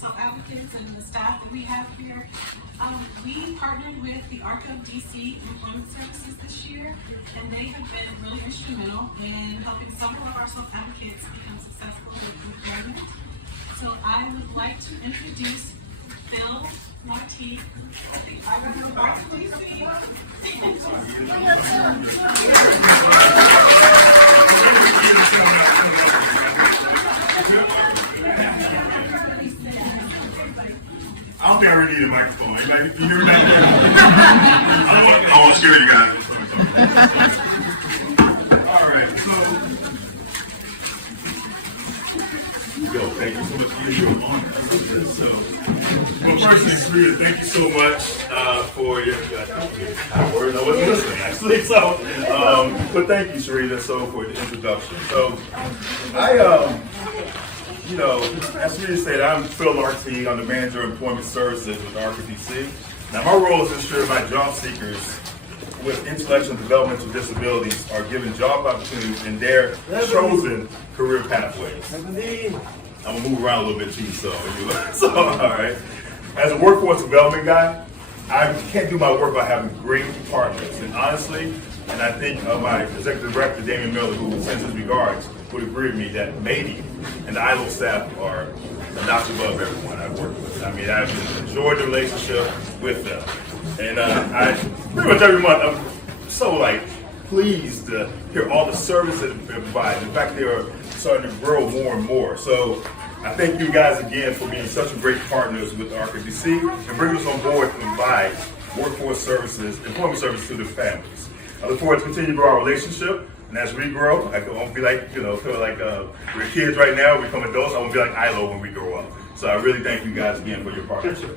self-advocates and the staff that we have here. We partnered with the ARCO DC Employment Services this year, and they have been really instrumental in helping several of our self-advocates become successful with employment. So I would like to introduce Bill Lartique. I think I don't know about I don't think I really need a microphone. Anybody, can you hear me? I won't scare you guys. All right, thank you so much for being on. Well, first thing, Rita, thank you so much for your words. I wasn't listening, actually. But thank you, Sharita, for the introduction. As Rita said, I'm Phil Lartique. I'm the manager of employment services with ARCO DC. Now, my role is to ensure my job seekers with intellectual and developmental disabilities are given job opportunities in their chosen career pathways. I'm gonna move around a little bit too, so all right. As a workforce development guy, I can't do my work by having great partners. And honestly, and I think my executive director, Damian Miller, who sends his regards, would agree with me that maybe and the ILO staff are a notch above everyone I work with. I mean, I've enjoyed the relationship with them. And I pretty much every month, I'm so pleased to hear all the services that they provide. In fact, they are starting to grow more and more. So I thank you guys again for being such great partners with ARCO DC and bringing us on board to provide workforce services, employment services to their families. I look forward to continuing to grow our relationship. And as we grow, I won't be feel like we're kids right now, we become adults, I won't be like ILO when we grow up. So I really thank you guys again for your partnership.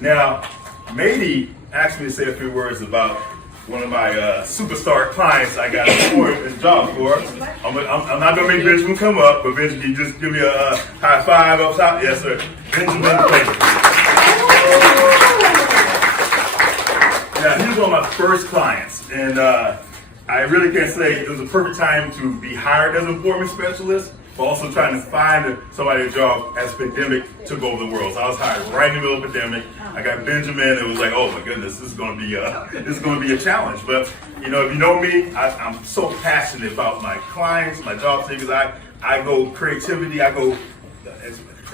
Now, Mady asked me to say a few words about one of my superstar clients I got a job for. I'm not gonna make Benjamin come up, but Benjamin, just give me a high five up top. Yes, sir. Benjamin Clayton. Yeah, he was one of my first clients, and I really can't say it was a perfect time to be hired as an employment specialist, but also trying to find somebody a job as pandemic took over the world. So I was hired right in the middle of the pandemic. I got Benjamin. It was like, oh my goodness, this is going to be a challenge. But if you know me, I'm so passionate about my clients, my job seekers. I go creativity. I go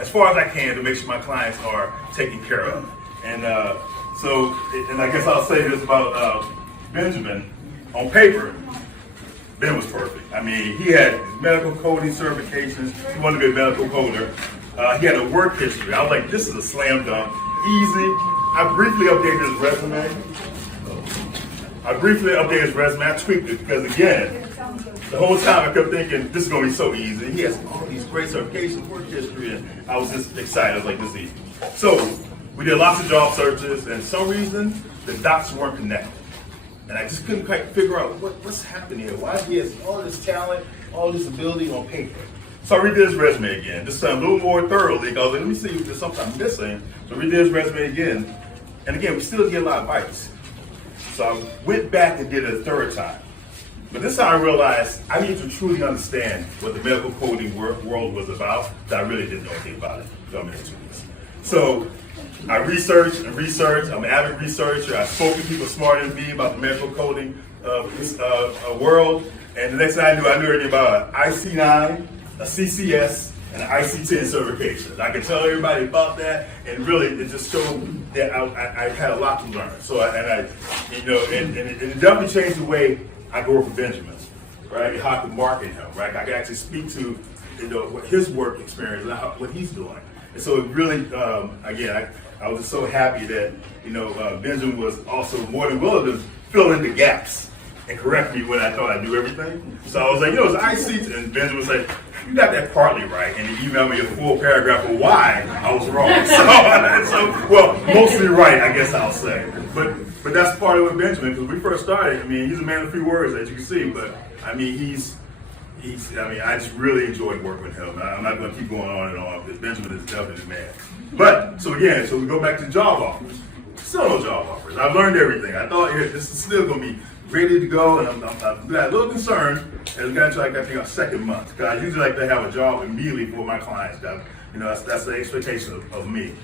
as far as I can to make sure my clients are taken care of. And and I guess I'll say this about Benjamin. On paper, Ben was perfect. I mean, he had medical coding certifications. He wanted to be a medical coder. He had a work history. I was like, this is a slam dunk. Easy. I briefly updated his resume. I tweaked it because, again, the whole time I kept thinking, this is going to be so easy. He has all these great certifications, work history, and I was just excited. I was like, this is easy. So we did lots of job searches, and for some reason, the dots weren't connected. And I just couldn't quite figure out what's happening here. Why he has all this talent, all this ability on paper. So I redid his resume again, this time a little more thoroughly. I was like, let me see if there's something I'm missing. So I redid his resume again. And again, we still get a lot of bites. So I went back and did it a third time. But this time I realized I need to truly understand what the medical coding world was about, that I really didn't know anything about it coming into this. So I researched and researched. I'm an avid researcher. I spoke to people smarter than me about the medical coding world. And the next thing I knew everything about an IC9, a CCS, and an IC10 certification. I could tell everybody about that, and really it just showed that I had a lot to learn. So it definitely changed the way I go work with Benjamin, right? How I can market him, right? I can actually speak to his work experience and what he's doing. And so it really, again, I was just so happy that, Benjamin was also more than willing to fill in the gaps and correct me when I thought I knew everything. So I was like, it's IC, and Benjamin was like, you got that partly right. And he emailed me a full paragraph of why I was wrong. Well, mostly right, I guess I'll say. But that's part of it with Benjamin, because when we first started, he's a man of few words, as you can see, but I just really enjoyed working with him. I'm not going to keep going on and on, because Benjamin is definitely the man. But, so we go back to job offers. Still no job offers. I've learned everything. I thought this is still going to be ready to go, and I'm a little concerned as we got to our second month, because I usually like to have a job immediately for my clients. You know, that's the expectation of me.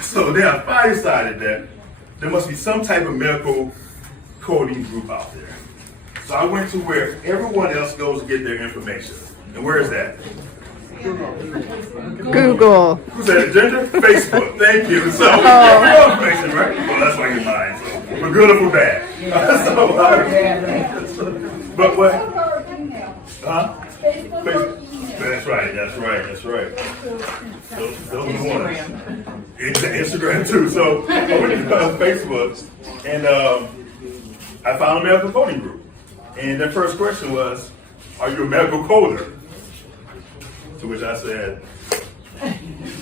So then I finally decided that there must be some type of medical coding group out there. So I went to where everyone else goes to get their information. And where is that? Google. Who said it, Ginger? Facebook. Thank you. So, your information, right? Well, that's like in mine. So, for good or for bad. But what? Huh? Facebook. That's right. Those are the ones. Instagram too. So, I went to Facebook and I found a medical coding group. And their first question was, are you a medical coder? To which I said,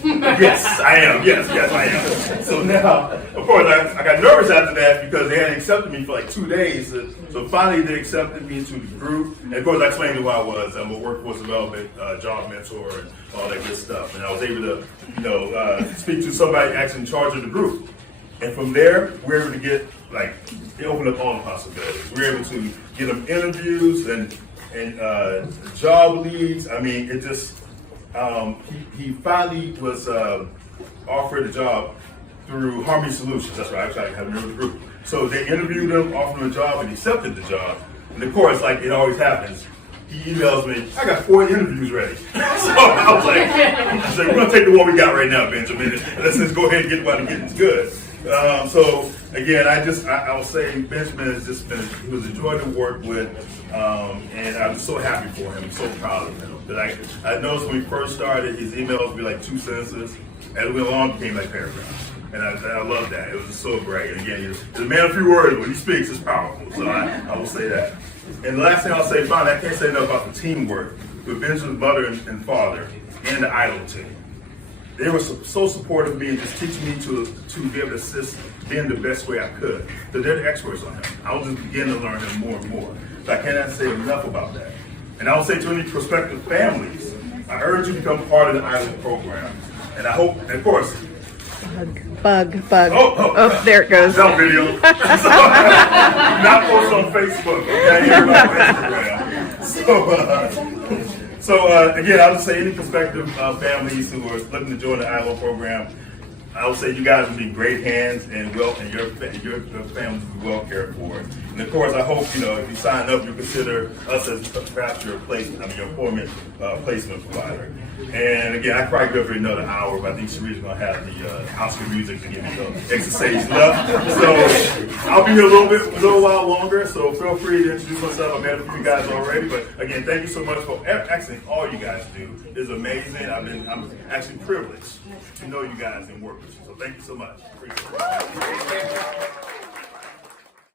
yes, I am. Yes, I am. So now, of course, I got nervous after that because they hadn't accepted me for like 2 days. So finally, they accepted me into the group. And of course, I explained who I was. I'm a workforce development job mentor and all that good stuff. And I was able to, speak to somebody actually in charge of the group. And from there, we were able to get, it opened up all the possibilities. We were able to get them interviews and job leads. I mean, it just, he finally was offered a job through Harmony Solutions. That's right, I tried to have him in the group. So they interviewed him, offered him a job, and he accepted the job. And of course, like it always happens, he emails me, I got 4 interviews ready. So I was like, we're gonna take the one we got right now, Benjamin. Let's just go ahead and get what getting good. So again, I will say Benjamin has just been, he was a joy to work with, and I'm so happy for him. I'm so proud of him. But I noticed when we first started, his emails would be like 2 sentences, as we went along, became like paragraphs. And I love that. It was just so great. And again, he's a man of few words. When he speaks, it's powerful. So I will say that. And the last thing I'll say, finally, I can't say enough about the teamwork with Benjamin's mother and father and the ILO team. They were so supportive of me and just teaching me to be able to assist in the best way I could. So they're the experts on him. I was just beginning to learn him more and more. So I cannot say enough about that. And I will say to any prospective families, I urge you to become part of the ILO program. And I hope, and of course, Bug. Oh, There it goes. That video. Not post on Facebook, okay? Everybody Instagram. So again, I would say any prospective families who are looking to join the ILO program, I would say you guys will be in great hands and your families will be well cared for. And of course, I hope if you sign up, you consider us as perhaps your employment placement provider. And again, I probably go for another hour, but I think Sharice's gonna have the Oscar music to give me the exercise left. So I'll be here a little while longer. So feel free to introduce myself. I met a few guys already, but again, thank you so much for actually all you guys do. It's amazing. I'm actually privileged to know you guys and work with you. So thank you so much. Appreciate it.